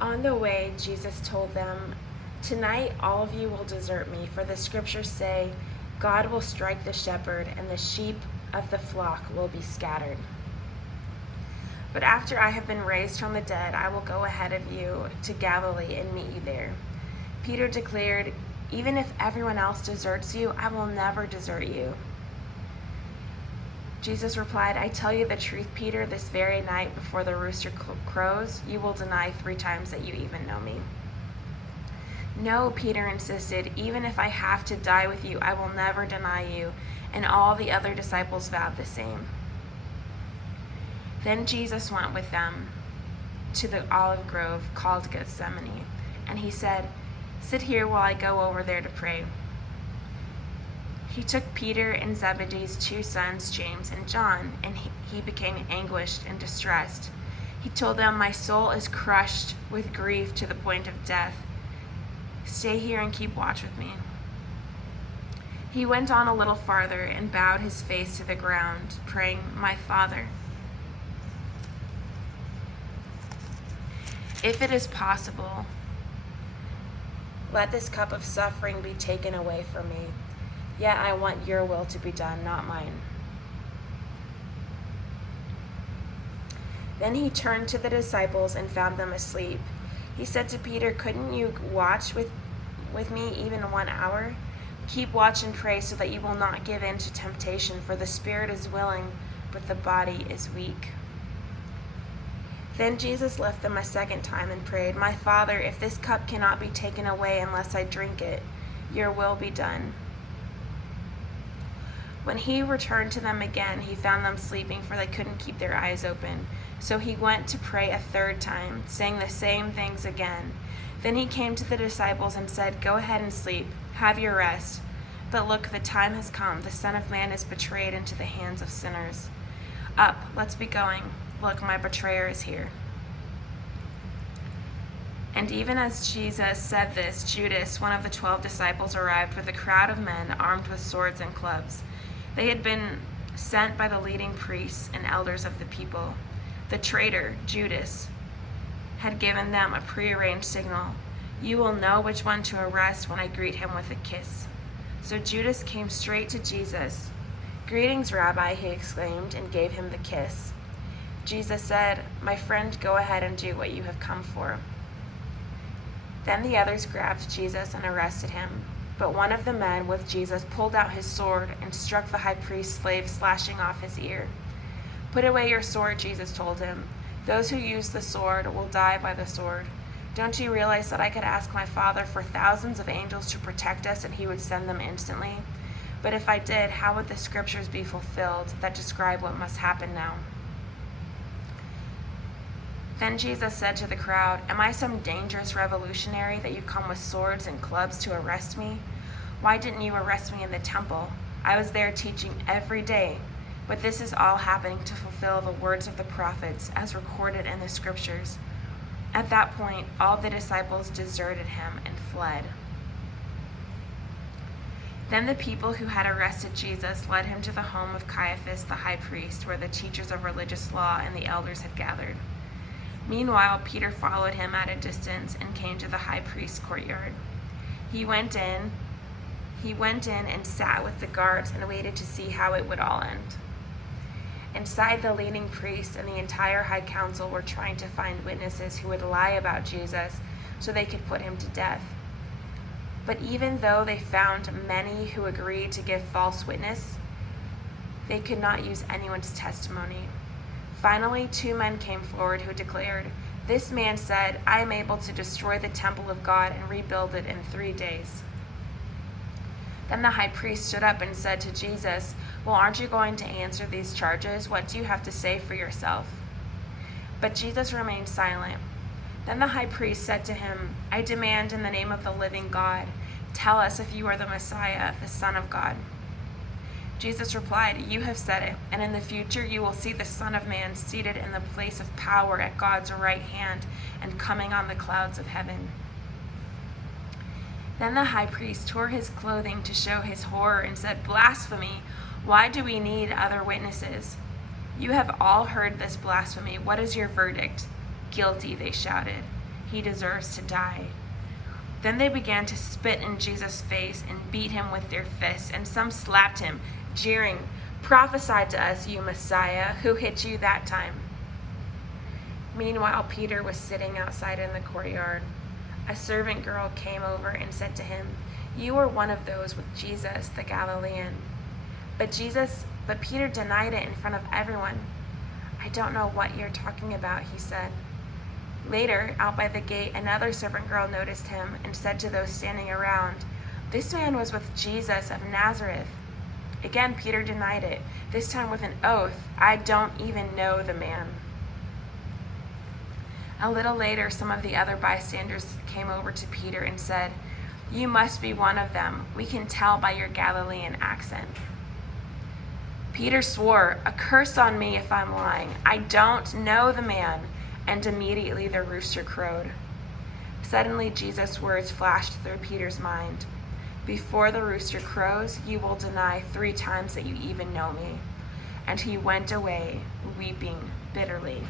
On the way, Jesus told them, "Tonight all of you will desert me, for the scriptures say, God will strike the shepherd, and the sheep of the flock will be scattered. But after I have been raised from the dead, I will go ahead of you to Galilee and meet you there." Peter declared, "Even if everyone else deserts you, I will never desert you." Jesus replied, "I tell you the truth, Peter, this very night before the rooster crows, you will deny 3 times that you even know me." "No," Peter insisted, "even if I have to die with you, I will never deny you." And all the other disciples vowed the same. Then Jesus went with them to the olive grove called Gethsemane, and he said, "Sit here while I go over there to pray." He took Peter and Zebedee's 2 sons, James and John, and he became anguished and distressed. He told them, "My soul is crushed with grief to the point of death. Stay here and keep watch with me." He went on a little farther and bowed his face to the ground, praying, "My Father, if it is possible, let this cup of suffering be taken away from me. Yet I want your will to be done, not mine." Then he turned to the disciples and found them asleep. He said to Peter, "Couldn't you watch with me even 1 hour? Keep watch and pray so that you will not give in to temptation, for the spirit is willing, but the body is weak." Then Jesus left them a second time and prayed, "My Father, if this cup cannot be taken away unless I drink it, your will be done." When he returned to them again, he found them sleeping, for they couldn't keep their eyes open. So he went to pray a 3rd time, saying the same things again. Then he came to the disciples and said, "Go ahead and sleep. Have your rest. But look, the time has come. The Son of Man is betrayed into the hands of sinners. Up, let's be going. Look, my betrayer is here." And even as Jesus said this, Judas, one of the 12 disciples, arrived with a crowd of men armed with swords and clubs. They had been sent by the leading priests and elders of the people. The traitor, Judas, had given them a prearranged signal. "You will know which one to arrest when I greet him with a kiss." So Judas came straight to Jesus. "Greetings, Rabbi," he exclaimed, and gave him the kiss. Jesus said, "My friend, go ahead and do what you have come for." Then the others grabbed Jesus and arrested him. But one of the men with Jesus pulled out his sword and struck the high priest's slave, slashing off his ear. "Put away your sword," Jesus told him. "Those who use the sword will die by the sword. Don't you realize that I could ask my Father for thousands of angels to protect us and he would send them instantly? But if I did, how would the scriptures be fulfilled that describe what must happen now?" Then Jesus said to the crowd, "Am I some dangerous revolutionary that you come with swords and clubs to arrest me? Why didn't you arrest me in the temple? I was there teaching every day. But this is all happening to fulfill the words of the prophets as recorded in the scriptures." At that point, all the disciples deserted him and fled. Then the people who had arrested Jesus led him to the home of Caiaphas the high priest, where the teachers of religious law and the elders had gathered. Meanwhile, Peter followed him at a distance and came to the high priest's courtyard. He went in and sat with the guards and waited to see how it would all end. Inside, the leading priests and the entire high council were trying to find witnesses who would lie about Jesus so they could put him to death. But even though they found many who agreed to give false witness, they could not use anyone's testimony. Finally, 2 men came forward who declared, "This man said, 'I am able to destroy the temple of God and rebuild it in 3 days.'" Then the high priest stood up and said to Jesus, "Well, aren't you going to answer these charges? What do you have to say for yourself?" But Jesus remained silent. Then the high priest said to him, "I demand in the name of the living God, tell us if you are the Messiah, the Son of God." Jesus replied, "You have said it, and in the future you will see the Son of Man seated in the place of power at God's right hand and coming on the clouds of heaven." Then the high priest tore his clothing to show his horror and said, "Blasphemy! Why do we need other witnesses? You have all heard this blasphemy. What is your verdict?" "Guilty," they shouted. He deserves to die." Then they began to spit in Jesus' face and beat him with their fists, and some slapped him, jeering, "Prophesy to us, you Messiah. Who hit you that time?" Meanwhile, Peter was sitting outside in the courtyard. A servant girl came over and said to him, "You are one of those with Jesus, the Galilean." But Peter denied it in front of everyone. "I don't know what you're talking about," he said. Later, out by the gate, another servant girl noticed him and said to those standing around, "This man was with Jesus of Nazareth." Again, Peter denied it, this time with an oath, "I don't even know the man." A little later, some of the other bystanders came over to Peter and said, "You must be one of them. We can tell by your Galilean accent." Peter swore, "A curse on me if I'm lying. I don't know the man." And immediately the rooster crowed. Suddenly Jesus' words flashed through Peter's mind. "Before the rooster crows, you will deny 3 times that you even know me." And he went away, weeping bitterly.